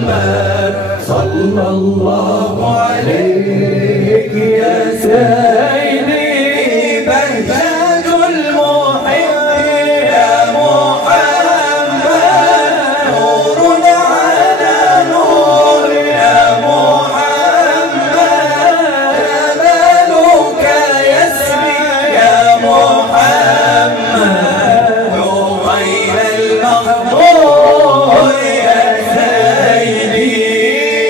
محمد صلى الله عليك يا سيدي بهجة المحب يا محمد نور على نور يا محمد جمالك يسري يا محمد عقيل المقبول يا سيدي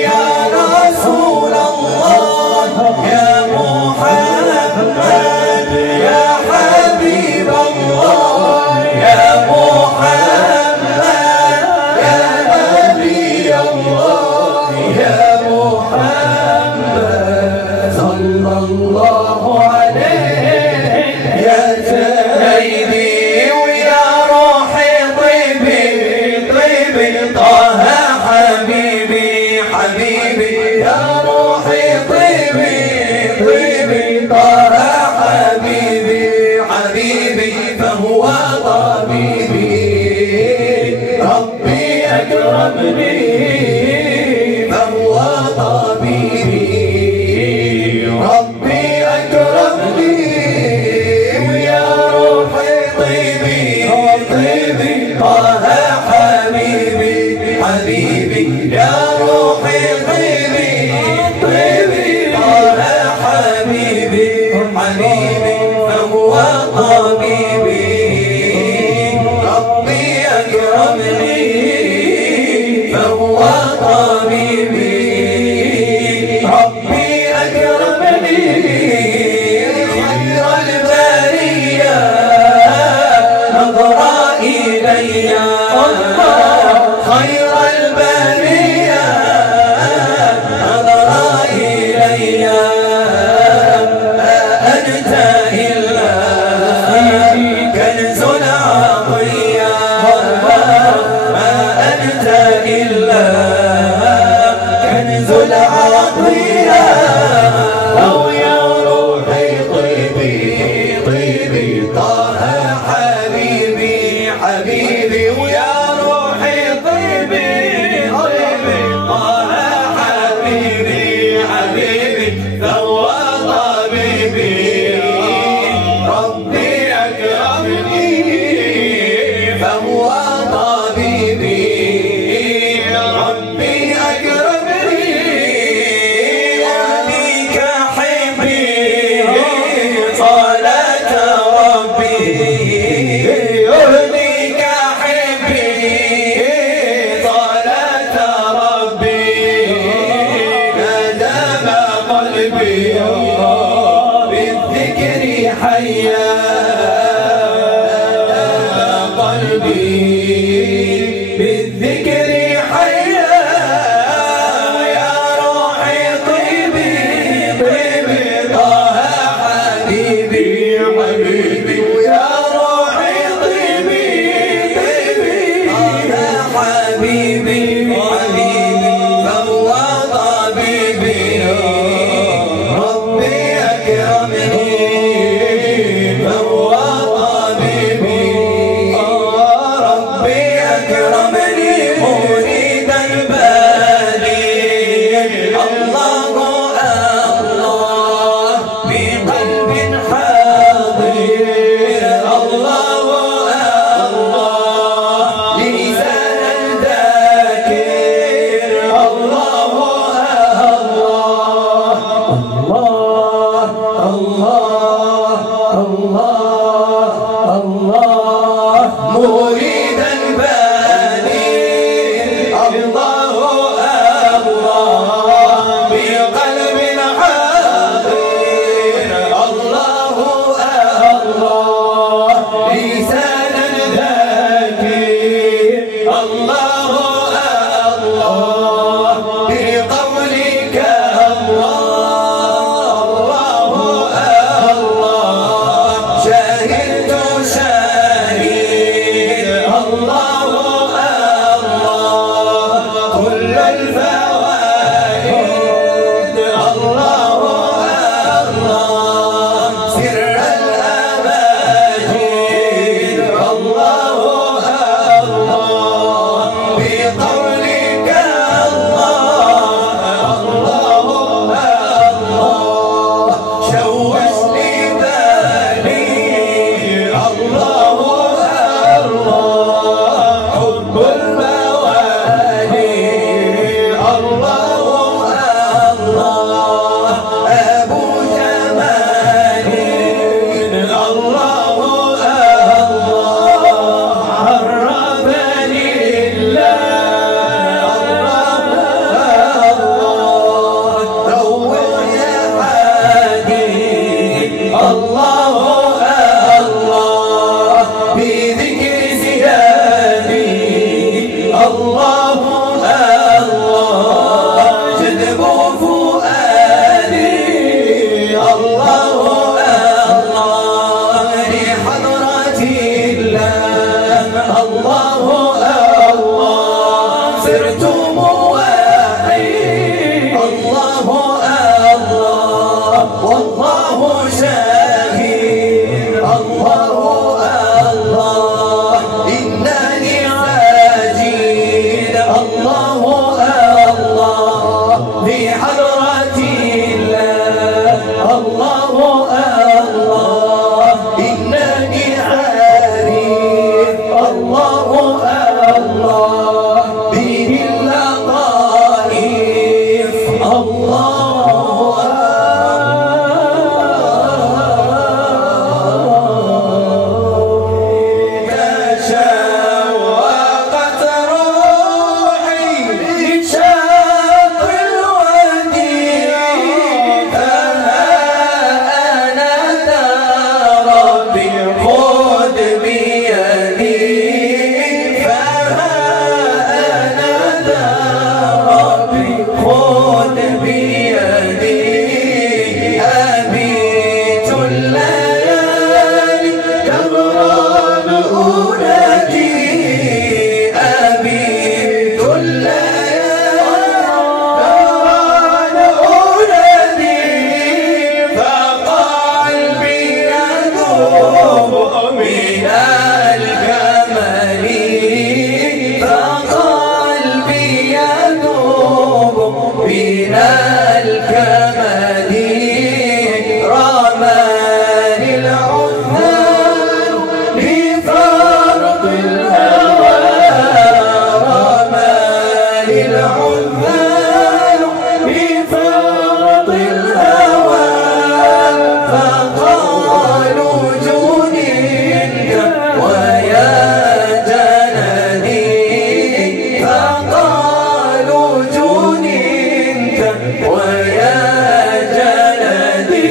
يا رسول الله يا محمد يا حبيب الله يا محمد يا نبي الله يا محمد صلى الله عليك يا سيدي ويا روحي طيبي طيبي طه حبيبي حبيبي يا روحي طيبي طيبي طه حبيبي حبيبي فهو طبيبي ربي أكرمني فهو طبيبي ربي أكرمني ويا روحي طيبي طيبي طه حبيبي حبيبي يا روحي طيبي طيبي طه حبيبي حبيبي فهو طبيبي ربي أكرمني فهو طبيبي ربي أكرمني خير البرية نظر إلي خير البرية نظر إلي أنت إلا كنز العطية ما أنت إلا كنز العطية أو يا روحي طيبي طيبي طه حبيبي حبيبي ويا روحي طيبي طيبي طه حبيبي حبيبي فهو طبيبي ربي أكرمني فهو طبيبي ربي أكرمني وبك حبي صلاة ربي يهديك حبي صلاة ربي ما دام قلبي بالذكر حيا ما دام قلبي بالذكر حيا يا روحي طيبي طيبي طه حبيبي حبيبي ويا روحي طيبي طيبي طه حبيبي حبيبي فهو طبيبي ربي أكرمني فهو طبيبي ربي أكرمني مريد البالي الله الله بقلب حاضر الله الله لسان ذاكر الله الله الله الله الله مريد البالي الله الله بقلب حاضر الله الله لسان ذاكر الله الله بقولك الله الله شاهدت شاهد الله الله كل الفوائد الله الله سر الأماجد الله الله بقولك الله من الكمد رمان العذال لفرط الهوى رمان العذال لفرط الهوى فقالوا جننت ويا جندي فقالوا جننت ويا جندي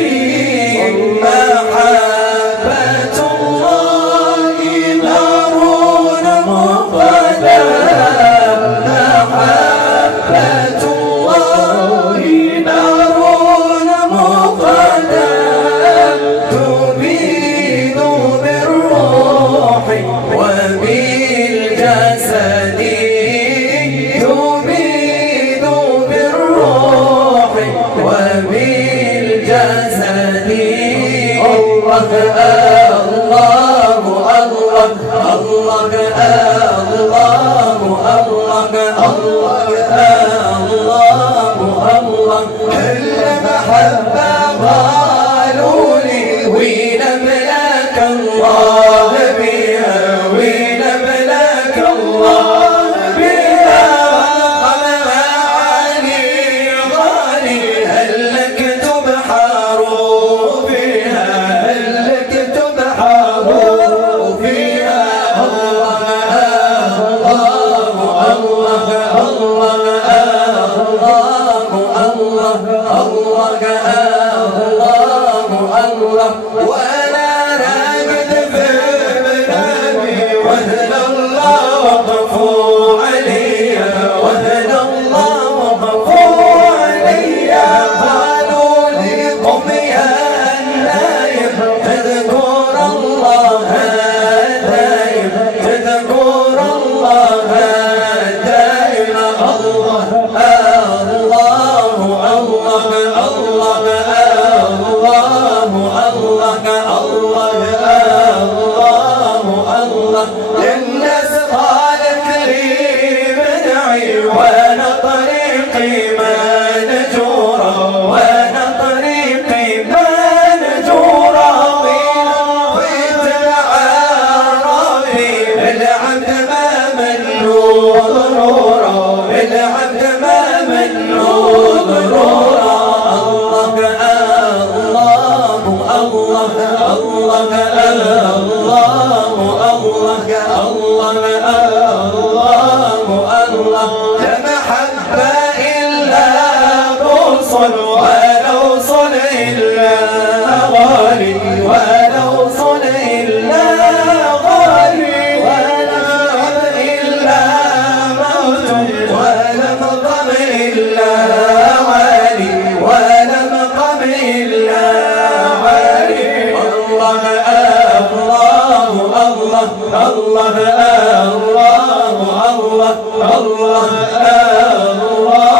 محبة الله نار مقدة محبة الله نار مقدة تبيد بالروح وبالجسد تبيد بالروح وبالجسد الله الله الله الله الله الله الله المحبة قالوا لي ولملاك الله بها ولملاك الله بها معاني غالي هل لك تبحر فيها هل لك تبحر فيها الله الله الله الله الله وانا راقد في منامي وهن الله وقفوا علي وهن الله وقفوا علي قالوا لي قم يا النايم تذكر الله دائم تذكر الله دائم الله الله الله الله للناس قالت لي بدعي وانا طريقي ما نجورا وانا طريقي ما نجورا طويت العربي العبد ما منه ضرورا العبد ما منه ضرورا لا محبة إلا بوصل ولا وصل إلا غالي ولا وصل إلا غالي ولا مغضب إلا موت ولا مقام إلا عالي ولا مقام إلا عالي الله الله الله الله الله الله الله